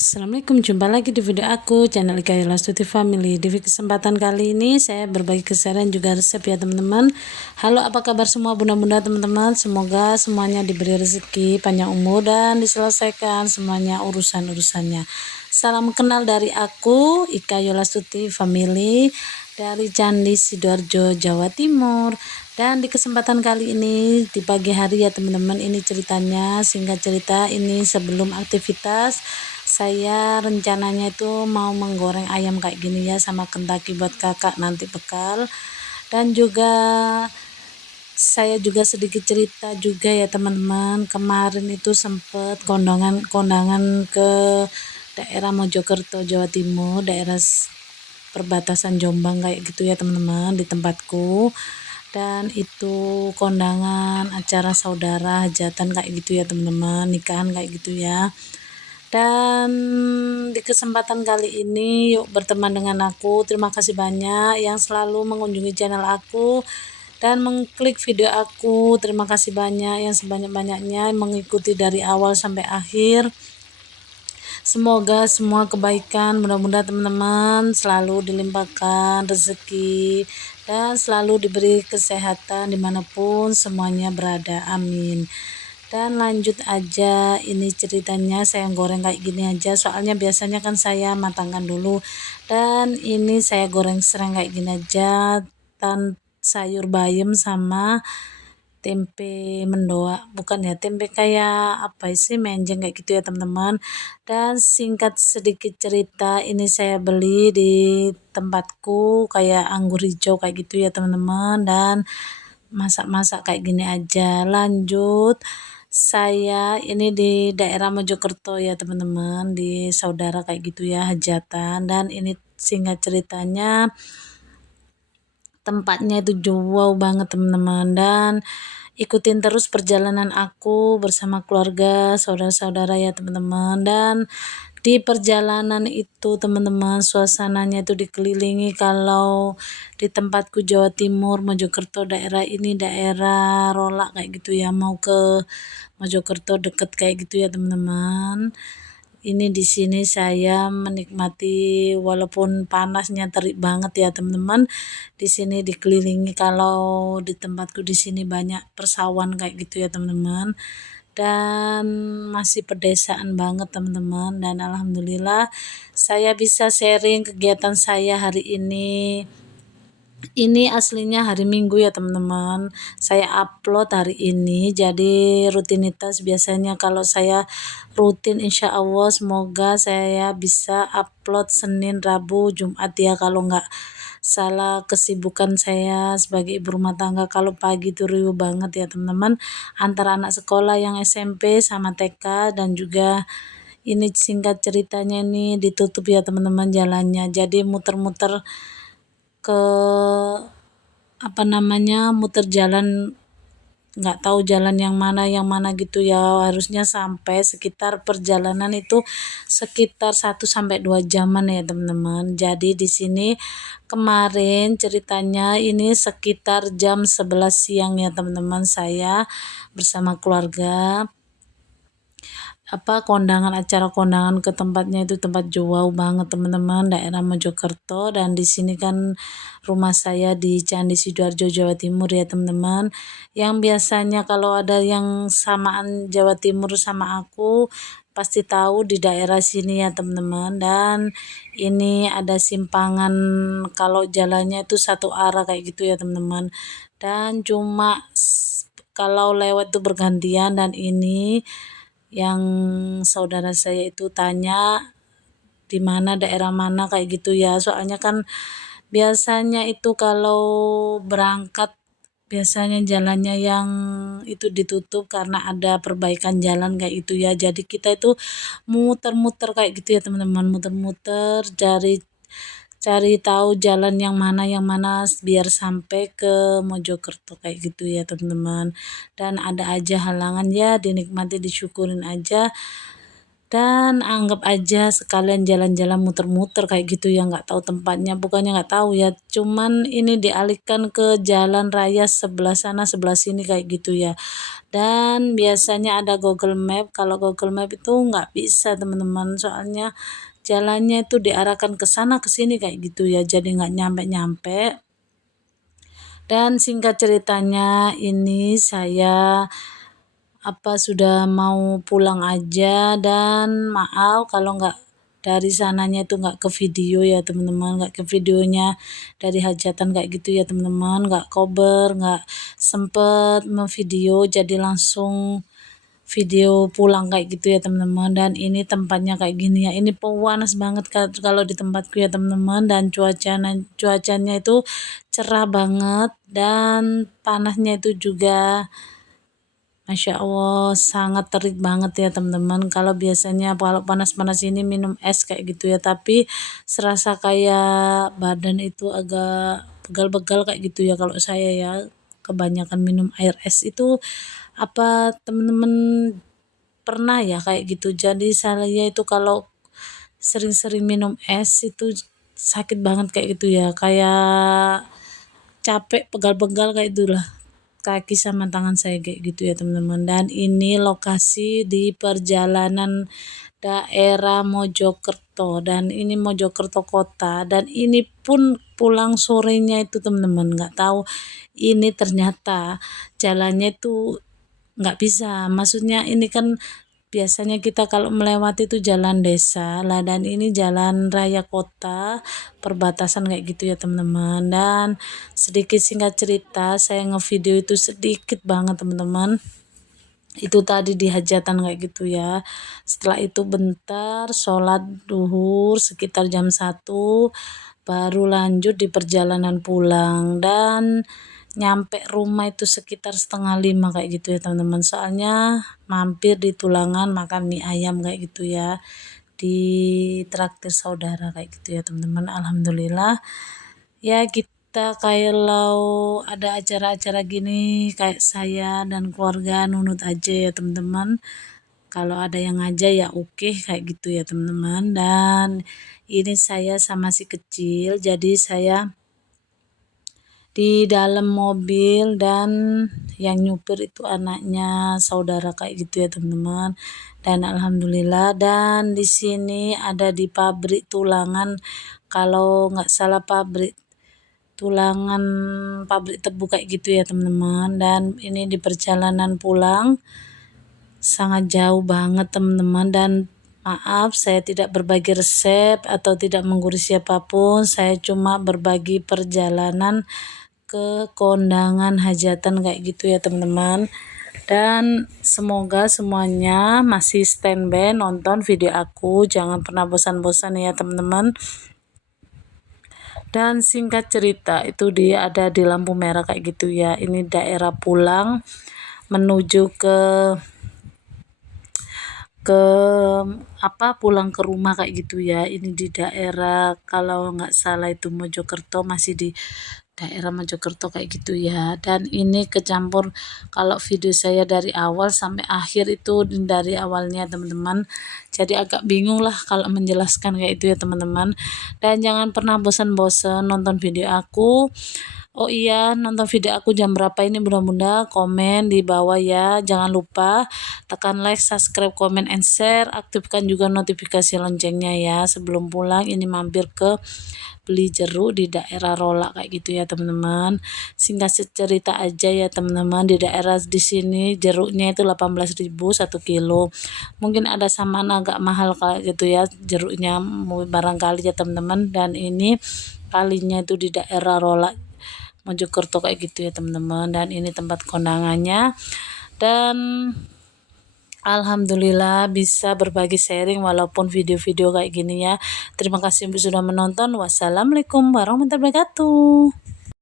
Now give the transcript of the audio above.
Assalamualaikum, jumpa lagi di video aku, channel Ika Lastuti Family. Di kesempatan kali ini saya berbagi keseharian juga resep ya teman-teman. Halo, apa kabar semua bunda-bunda teman-teman? Semoga semuanya diberi rezeki, panjang umur, dan diselesaikan semuanya urusan-urusannya. Salam kenal dari aku, Ika Lastuti Family, dari Candi Sidoarjo, Jawa Timur. Dan di kesempatan kali ini di pagi hari ya teman-teman, ini ceritanya, singkat cerita, ini sebelum aktivitas saya rencananya itu mau menggoreng ayam kayak gini ya, sama Kentucky buat kakak nanti bekal. Dan juga saya juga sedikit cerita juga ya teman-teman, kemarin itu sempet kondangan ke daerah Mojokerto, Jawa Timur, daerah perbatasan Jombang kayak gitu ya teman-teman, di tempatku. Dan itu kondangan acara saudara hajatan kayak gitu ya teman-teman, nikahan kayak gitu ya. Dan di kesempatan kali ini yuk berteman dengan aku. Terima kasih banyak yang selalu mengunjungi channel aku dan mengklik video aku. Terima kasih banyak yang sebanyak-banyaknya mengikuti dari awal sampai akhir. Semoga semua kebaikan, mudah-mudahan teman-teman selalu dilimpahkan rezeki dan selalu diberi kesehatan dimanapun semuanya berada, amin. Dan lanjut aja, ini ceritanya saya goreng kayak gini aja, soalnya biasanya kan saya matangkan dulu, dan ini saya goreng serang kayak gini aja, sayur bayam sama tempe mendoa, bukan ya, tempe kayak apa sih, menjeng kayak gitu ya teman-teman. Dan singkat sedikit cerita, ini saya beli di tempatku kayak anggur hijau kayak gitu ya teman-teman, dan masak-masak kayak gini aja. Lanjut, saya ini di daerah Mojokerto ya teman-teman, di saudara kayak gitu ya, hajatan. Dan ini singkat ceritanya, tempatnya itu jauh banget teman-teman, dan ikutin terus perjalanan aku bersama keluarga, saudara-saudara ya teman-teman. Dan di perjalanan itu teman-teman, suasananya itu dikelilingi, kalau di tempatku Jawa Timur, Mojokerto, daerah ini daerah Rolak kayak gitu ya, mau ke Mojokerto deket kayak gitu ya teman-teman. Ini di sini saya menikmati, walaupun panasnya terik banget ya teman-teman. Di sini dikelilingi, kalau di tempatku di sini banyak persawahan kayak gitu ya teman-teman. Dan masih pedesaan banget teman-teman, dan alhamdulillah saya bisa sharing kegiatan saya hari ini. Ini aslinya hari Minggu ya teman-teman, saya upload hari ini, jadi rutinitas biasanya kalau saya rutin insya Allah semoga saya bisa upload Senin, Rabu, Jumat ya, kalau nggak salah kesibukan saya sebagai ibu rumah tangga. Kalau pagi itu riuh banget ya teman-teman, antara anak sekolah yang SMP sama TK, dan juga ini singkat ceritanya ini ditutup ya teman-teman jalannya, jadi muter-muter ke apa namanya, muter jalan, nggak tahu jalan yang mana gitu ya, harusnya sampai sekitar perjalanan itu sekitar 1 sampai 2 jaman ya teman-teman. Jadi di sini kemarin ceritanya ini sekitar jam 11 siang ya teman-teman, saya bersama keluarga acara kondangan ke tempatnya, itu tempat jauh banget teman-teman, daerah Mojokerto. Dan di sini kan rumah saya di Candi Sidoarjo, Jawa Timur ya teman-teman. Yang biasanya kalau ada yang samaan Jawa Timur sama aku pasti tahu di daerah sini ya teman-teman. Dan ini ada simpangan, kalau jalannya itu satu arah kayak gitu ya teman-teman, dan cuma kalau lewat tuh bergantian. Dan ini yang saudara saya itu tanya di mana, daerah mana kayak gitu ya, soalnya kan biasanya itu kalau berangkat biasanya jalannya yang itu ditutup karena ada perbaikan jalan kayak gitu ya, jadi kita itu muter-muter kayak gitu ya teman-teman, muter-muter cari tahu jalan yang mana biar sampai ke Mojokerto kayak gitu ya teman-teman. Dan ada aja halangan ya, dinikmati, disyukurin aja. dan anggap aja sekalian jalan-jalan muter-muter kayak gitu ya, nggak tahu tempatnya, bukannya nggak tahu ya, cuman ini dialihkan ke jalan raya sebelah sana sebelah sini kayak gitu ya. Dan biasanya ada Google Map, kalau Google Map itu nggak bisa teman-teman, soalnya jalannya itu diarahkan ke sana ke sini kayak gitu ya, jadi nggak nyampe-nyampe. Dan singkat ceritanya ini saya sudah mau pulang aja, dan maaf kalau nggak dari sananya itu nggak ke video ya teman-teman, nggak ke videonya dari hajatan kayak gitu ya teman-teman, nggak cover, nggak sempet memvideo, jadi langsung video pulang kayak gitu ya teman-teman. Dan ini tempatnya kayak gini ya, ini panas banget kalau di tempatku ya teman-teman, dan cuacanya itu cerah banget, dan panasnya itu juga Masya Allah sangat terik banget ya teman-teman. Kalau biasanya kalau panas-panas ini minum es kayak gitu ya, tapi serasa kayak badan itu agak pegal-pegal kayak gitu ya kalau saya ya, kebanyakan minum air es itu. Apa teman-teman pernah ya kayak gitu? Jadi saya itu kalau sering-sering minum es itu sakit banget kayak gitu ya, kayak capek pegal-pegal kayak itulah kaki sama tangan saya kayak gitu ya teman-teman. Dan ini lokasi di perjalanan daerah Mojokerto, dan ini Mojokerto kota, dan ini pun pulang sorenya itu teman-teman, nggak tahu ini ternyata jalannya itu nggak bisa, maksudnya ini kan biasanya kita kalau melewati itu jalan desa lah, dan ini jalan raya kota perbatasan kayak gitu ya teman-teman. Dan sedikit singkat cerita, saya ngevideo itu sedikit banget teman-teman, itu tadi di hajatan kayak gitu ya. Setelah itu bentar sholat duhur sekitar jam 1, baru lanjut di perjalanan pulang, dan nyampe rumah itu sekitar 4:30 kayak gitu ya teman-teman, soalnya mampir di Tulangan makan mie ayam kayak gitu ya, di traktir saudara kayak gitu ya teman-teman. Alhamdulillah ya, kita kalau ada acara-acara gini kayak saya dan keluarga nunut aja ya teman-teman, kalau ada yang ngajak ya oke kayak gitu ya teman-teman. Dan ini saya sama si kecil, jadi saya di dalam mobil, dan yang nyupir itu anaknya saudara kayak gitu ya teman-teman. Dan alhamdulillah, dan di sini ada di pabrik Tulangan, kalau nggak salah pabrik Tulangan, pabrik tebu kayak gitu ya teman-teman. Dan ini di perjalanan pulang sangat jauh banget teman-teman, dan maaf saya tidak berbagi resep atau tidak menggurui siapapun, saya cuma berbagi perjalanan ke kondangan hajatan kayak gitu ya teman-teman. Dan semoga semuanya masih standby nonton video aku, jangan pernah bosan-bosan ya teman-teman. Dan singkat cerita itu dia ada di lampu merah kayak gitu ya, ini daerah pulang menuju ke pulang ke rumah kayak gitu ya. Ini di daerah kalau nggak salah itu Mojokerto, masih di daerah Mojokerto kayak gitu ya. Dan ini kecampur, kalau video saya dari awal sampai akhir itu dari awalnya teman-teman, jadi agak bingung lah kalau menjelaskan kayak itu ya teman-teman. Dan jangan pernah bosan-bosan nonton video aku. Oh iya, nonton video aku jam berapa ini, bunda-bunda komen di bawah ya. Jangan lupa tekan like, subscribe, comment, and share. Aktifkan juga notifikasi loncengnya ya. Sebelum pulang ini mampir ke beli jeruk di daerah Rolak kayak gitu ya teman-teman. Singkat cerita aja ya teman-teman, di daerah di sini jeruknya itu 18.000 1 kilo. Mungkin ada samaan agak mahal kayak gitu ya jeruknya, barangkali ya teman-teman. Dan ini kalinya itu di daerah Rolak Mojokerto kayak gitu ya teman-teman. Dan ini tempat kondangannya, dan alhamdulillah bisa berbagi sharing walaupun video-video kayak gini ya. Terima kasih sudah menonton. Wassalamualaikum warahmatullahi wabarakatuh.